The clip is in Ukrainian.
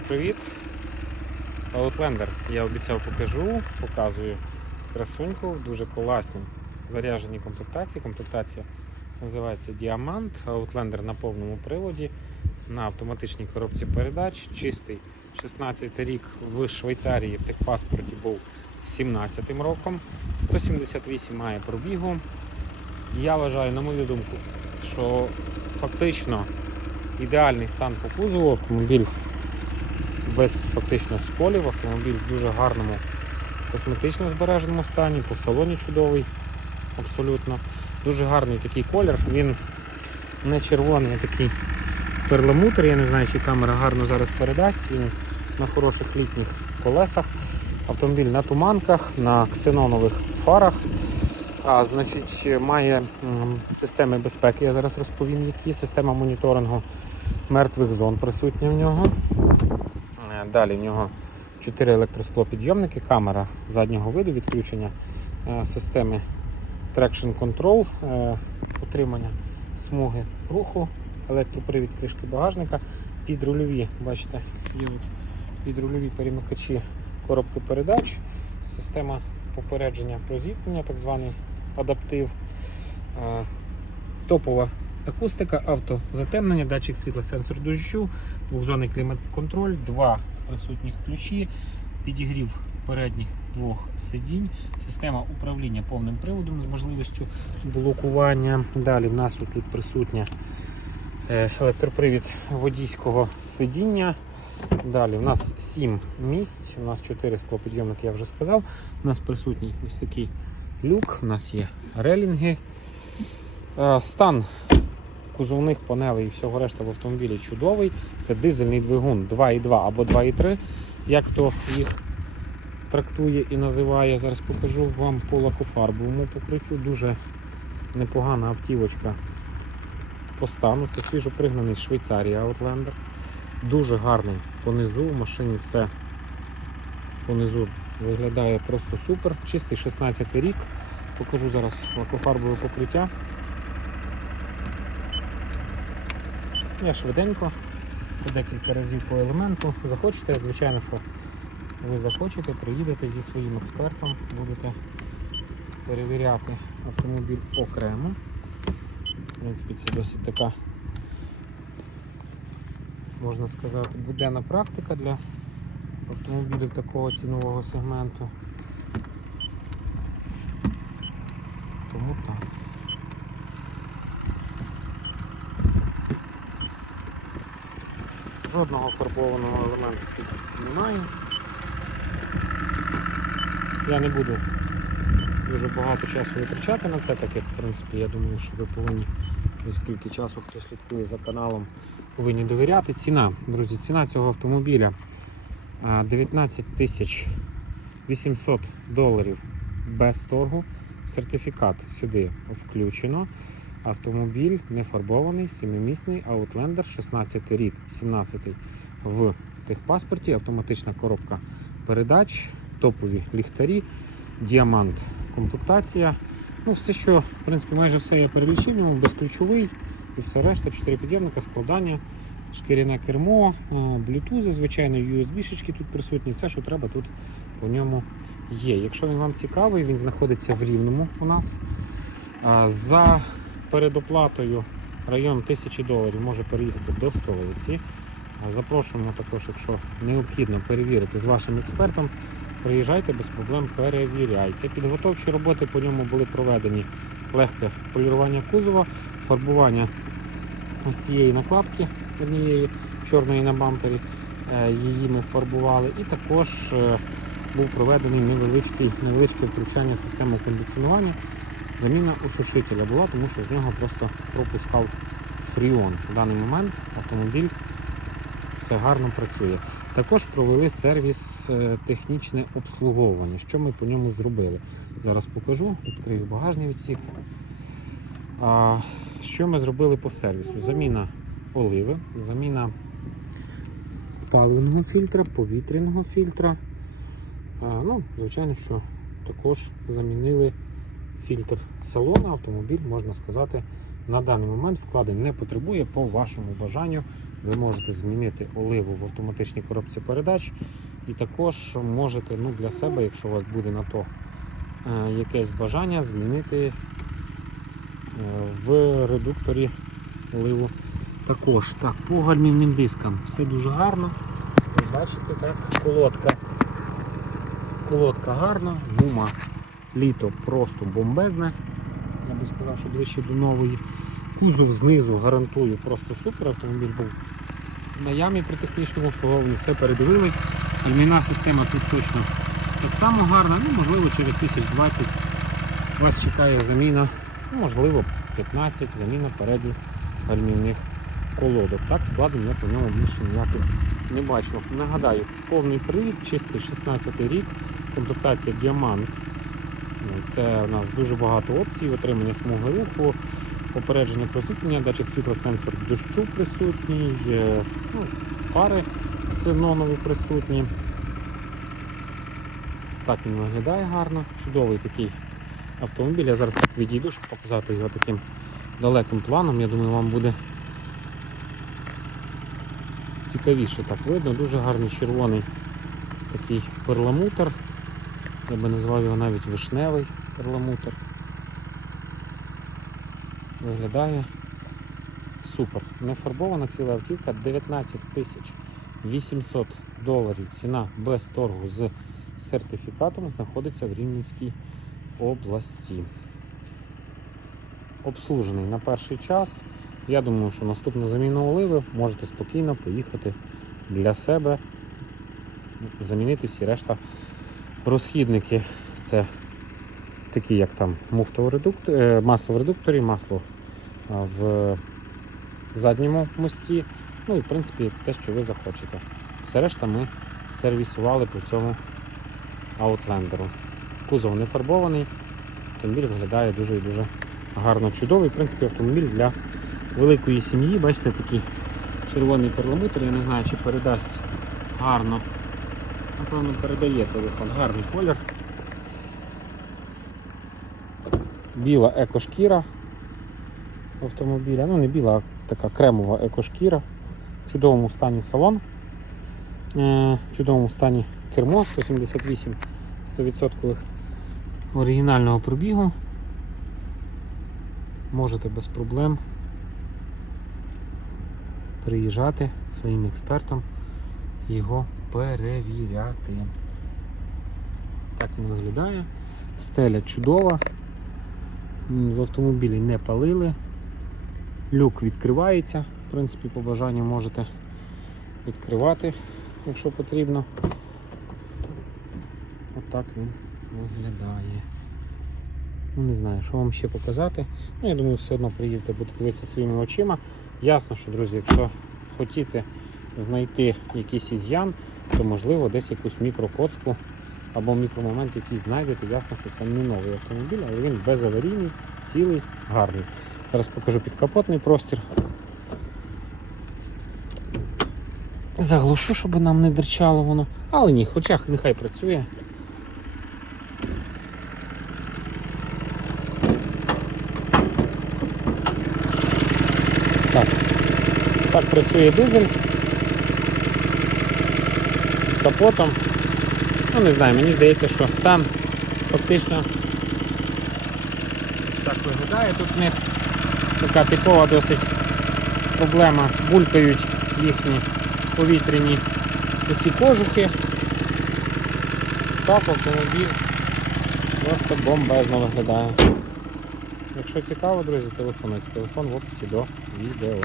Привіт! Outlander. Я обіцяв покажу, показую красуньку дуже класній заряженій комплектації. Комплектація називається Діамант. Outlander на повному приводі, на автоматичній коробці передач, чистий 16 рік в Швейцарії в техпаспорті був 17 роком, 178 має пробігу. Я вважаю, на мою думку, що фактично ідеальний стан по кузову автомобіль без фактично сколів. Автомобіль в дуже гарному косметично збереженому стані, по салоні чудовий, абсолютно. Дуже гарний такий колір. Він не червоний, а такий перламутр. Я не знаю, чи камера гарно зараз передасть. Він на хороших літніх колесах. Автомобіль на туманках, на ксенонових фарах. А, значить, має системи безпеки, я зараз розповім, які. Система моніторингу мертвих зон присутня в нього. Е, Далі в нього 4 електросклопідйомники, камера заднього виду, відключення е, системи Traction Control, е, утримання смуги руху, електропривід кришки багажника, підрульові, бачите, є от підрульові перемикачі коробки передач, система попередження про зіткнення, так званий адаптив, е, топова акустика, автозатемнення, датчик світла, сенсор дощу, двохзонний клімат-контроль, два присутніх ключі, підігрів передніх двох сидінь, система управління повним приводом з можливістю блокування. Далі в нас тут присутня е, електропривід водійського сидіння. Далі в нас 7 місць, у нас 4 склопідйомники, я вже сказав. У нас присутній ось такий люк, у нас є релінги. Е, Стан кузовних панелей і всього решта в автомобілі чудовий. Це дизельний двигун 2.2 або 2.3, як то їх трактує і називає. Зараз покажу вам по лакофарбовому покриттю. Дуже непогана автівочка по стану. Це свіжо пригнаний з Швейцарії Outlander. Дуже гарний понизу. В машині все понизу виглядає просто супер. Чистий 16 рік. Покажу зараз лакофарбове покриття. Я швиденько, по декілька разів по елементу. Захочете, звичайно, що ви захочете, приїдете зі своїм експертом, будете перевіряти автомобіль окремо. В принципі, це досить така, можна сказати, буденна практика для автомобілів такого цінового сегменту. Тому так. Жодного фарбованого елементу тут немає. Я не буду дуже багато часу витрачати на це, так як в принципі я думаю, що ви повинні, оскільки часу хто слідкує за каналом, повинні довіряти. Ціна, друзі, ціна цього автомобіля а, 19 тисяч 800 доларів без торгу. Сертифікат сюди включено. Автомобіль не фарбований, семимісний Outlander, 16 рік, 17 в техпаспорті, автоматична коробка передач, топові ліхтарі, діамант комплектація. Ну, все, що, в принципі, майже все я перелічив, в ньому безключовий і все решта, 4 підйомника, складання, шкіряне кермо, е, Bluetooth, звичайно, USB-шечки тут присутні, все, що треба тут по ньому є. Якщо він вам цікавий, він знаходиться в Рівному у нас. А, Передоплатою район 1000 доларів може переїхати до столиці. Запрошуємо також, якщо необхідно перевірити з вашим експертом, приїжджайте без проблем, перевіряйте. Підготовчі роботи по ньому були проведені легке полірування кузова, фарбування ось цієї накладки однієї чорної на бампері. Е, Її ми фарбували. І також е, був проведений невеличкий, невеличке втручання в систему кондиціонування. Заміна осушителя була, тому що з нього просто пропускав фріон. В даний момент автомобіль все гарно працює. Також провели сервіс е, технічне обслуговування. Що ми по ньому зробили? Зараз покажу, відкрию багажний відсік. А, що ми зробили по сервісу? Заміна оливи, заміна паливного фільтра, повітряного фільтра. А, ну, звичайно, що також замінили фільтр салону. Автомобіль, можна сказати, на даний момент вкладень не потребує по вашому бажанню. ви можете змінити оливу в автоматичній коробці передач. І також можете ну, для себе, якщо у вас буде на то е, якесь бажання, змінити е, в редукторі оливу також. Так, по гальмівним дискам все дуже гарно. Бачите, так, колодка. Колодка гарна, гума літо просто бомбезне. Я би сказав, що ближче до нової. Кузов знизу гарантую просто супер. Автомобіль був на ямі при технічному обслуговуванні, все передивились. Ім'яна система тут точно так само гарна. Ну, можливо, через 1020 вас чекає заміна, ну, можливо, 15 заміна передніх гальмівних колодок. Так, складень я по ньому більше ніяких не бачу. Нагадаю, повний привід, чистий 16 рік, комплектація діамант. Це у нас дуже багато опцій, отримання смуги руху, попередження про датчик світла, сенсор дощу присутній, ну, фари синонові присутні. Так він виглядає гарно. Чудовий такий автомобіль. Я зараз так відійду, щоб показати його таким далеким планом. Я думаю, вам буде цікавіше так видно. Дуже гарний червоний такий перламутр. Я би назвав його навіть вишневий перламутр. Виглядає супер. Не фарбована ціла автівка 19 тисяч 800 доларів. Ціна без торгу з сертифікатом знаходиться в Рівненській області. Обслужений на перший час. Я думаю, що наступну заміну оливи можете спокійно поїхати для себе, замінити всі решта розхідники. Це такі, як там муфта е, масло в редукторі, масло в задньому мості. Ну і в принципі те, що ви захочете. Все решта ми сервісували по цьому Outlander. Кузов не фарбований, автомобіль виглядає дуже і дуже гарно чудовий. В принципі, автомобіль для великої сім'ї. Бачите, такий червоний перламутр, я не знаю, чи передасть гарно. Напевно, передає телефон. Гарний колір. Біла екошкіра автомобіля. Ну не біла, а така кремова екошкіра. В чудовому стані салон. Е, В чудовому стані кермо 178 100% оригінального пробігу. Можете без проблем приїжджати своїм експертом його перевіряти. Так він виглядає. Стеля чудова. В автомобілі не палили. Люк відкривається. В принципі, по бажанню можете відкривати, якщо потрібно. Отак він виглядає. Ну, не знаю, що вам ще показати. Ну, я думаю, все одно приїдете, будете дивитися своїми очима. Ясно, що, друзі, якщо хотіте знайти якийсь із'ян, то можливо десь якусь мікрокоцку або мікромомент якийсь знайдете. Ясно, що це не новий автомобіль, але він безаварійний, цілий, гарний. Зараз покажу підкапотний простір. Заглушу, щоб нам не дерчало воно. Але ні, хоча нехай працює. Так. Так працює дизель. Капотом. Ну не знаю, мені здається, що стан фактично ось так виглядає. Тут в них така типова досить проблема. Булькають їхні повітряні оці кожухи. Так автомобіль просто бомбезно виглядає. Якщо цікаво, друзі, телефонуйте. Телефон в описі до відео.